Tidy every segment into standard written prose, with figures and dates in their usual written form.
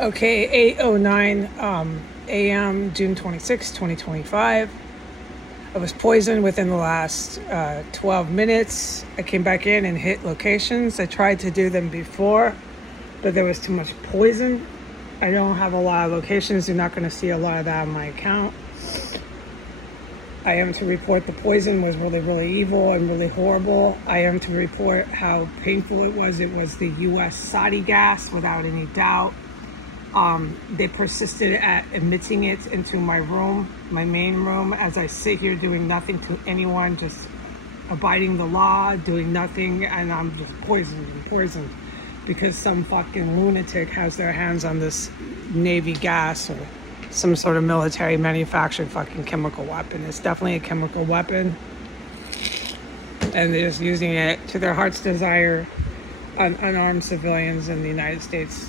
Okay, 8:09 a.m., June 26, 2025. I was poisoned within the last 12 minutes. I came back in and hit locations. I tried to do them before, but there was too much poison. I don't have a lot of locations. You're not going to see a lot of that on my account. I am to report the poison was really, really evil and really horrible. I am to report how painful it was. It was the U.S. Saudi gas, without any doubt. They persisted at emitting it into my room, my main room, as I sit here doing nothing to anyone, just abiding the law, doing nothing, and I'm just poisoned because some fucking lunatic has their hands on this Navy gas or some sort of military manufactured fucking chemical weapon. It's definitely a chemical weapon, and they're just using it to their heart's desire on unarmed civilians in the United States.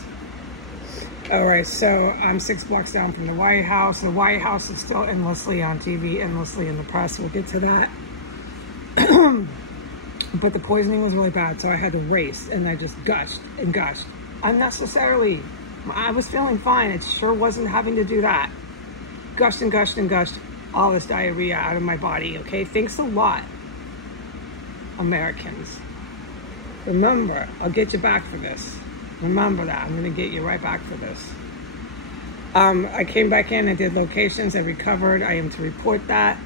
All right, so I'm 6 blocks down from the White House. The White House is still endlessly on TV, endlessly in the press. We'll get to that. But the poisoning was really bad, so I had to race, and I just gushed and gushed. Unnecessarily. I was feeling fine. It sure wasn't having to do that. Gushed and gushed and gushed all this diarrhea out of my body, okay? Thanks a lot, Americans. Remember, I'll get you back for this. Remember that. I'm going to get you right back for this. I came back in and did locations. I recovered. I am to report that.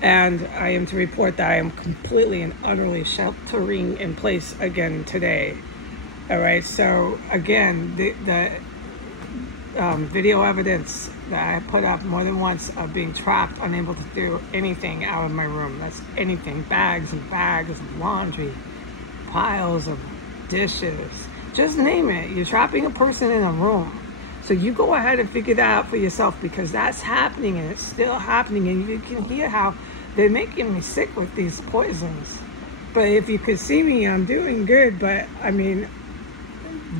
And I am to report that I am completely and utterly sheltering in place again today. All right. So, again, the video evidence that I put up more than once of being trapped, unable to do anything out of my room. That's anything. Bags and bags of laundry, piles of dishes. Just name it. You're trapping a person in a room. So you go ahead and figure that out for yourself, because that's happening and it's still happening. And you can hear how they're making me sick with these poisons. But if you could see me, I'm doing good. But I mean,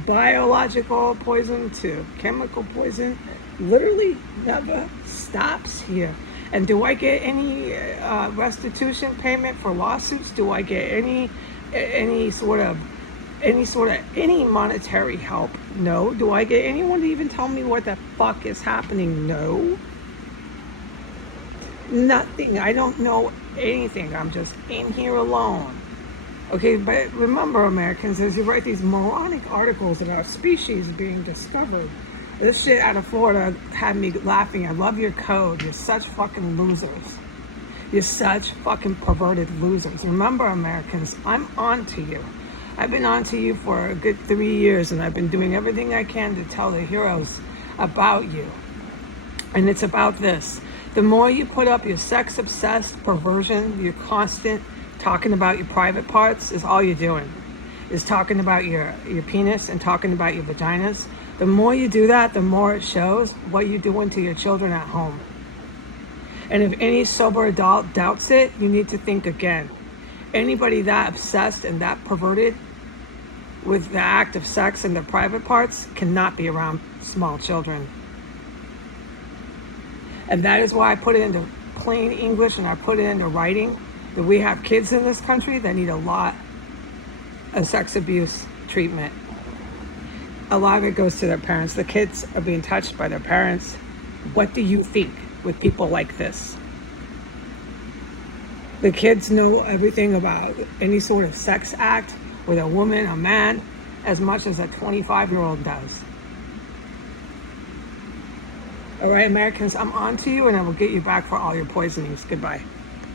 biological poison to chemical poison literally never stops here. And do I get any restitution payment for lawsuits? Do I get any sort of any monetary help? No. Do I get anyone to even tell me what the fuck is happening? No. Nothing. I don't know anything. I'm just in here alone. Okay, but remember, Americans, as you write these moronic articles about species being discovered, this shit out of Florida had me laughing. I love your code. You're such fucking losers. You're such fucking perverted losers. Remember, Americans, I'm on to you. I've been on to you for a good 3 years, and I've been doing everything I can to tell the heroes about you. And it's about this. The more you put up your sex-obsessed perversion, your constant talking about your private parts, is all you're doing. Is talking about your penis and talking about your vaginas. The more you do that, the more it shows what you're doing to your children at home. And if any sober adult doubts it, you need to think again. Anybody that obsessed and that perverted with the act of sex and their private parts cannot be around small children. And that is why I put it into plain English and I put it into writing, that we have kids in this country that need a lot of sex abuse treatment. A lot of it goes to their parents. The kids are being touched by their parents. What do you think with people like this? The kids know everything about any sort of sex act with a woman, a man, as much as a 25-year-old does. All right, Americans, I'm on to you, and I will get you back for all your poisonings. Goodbye.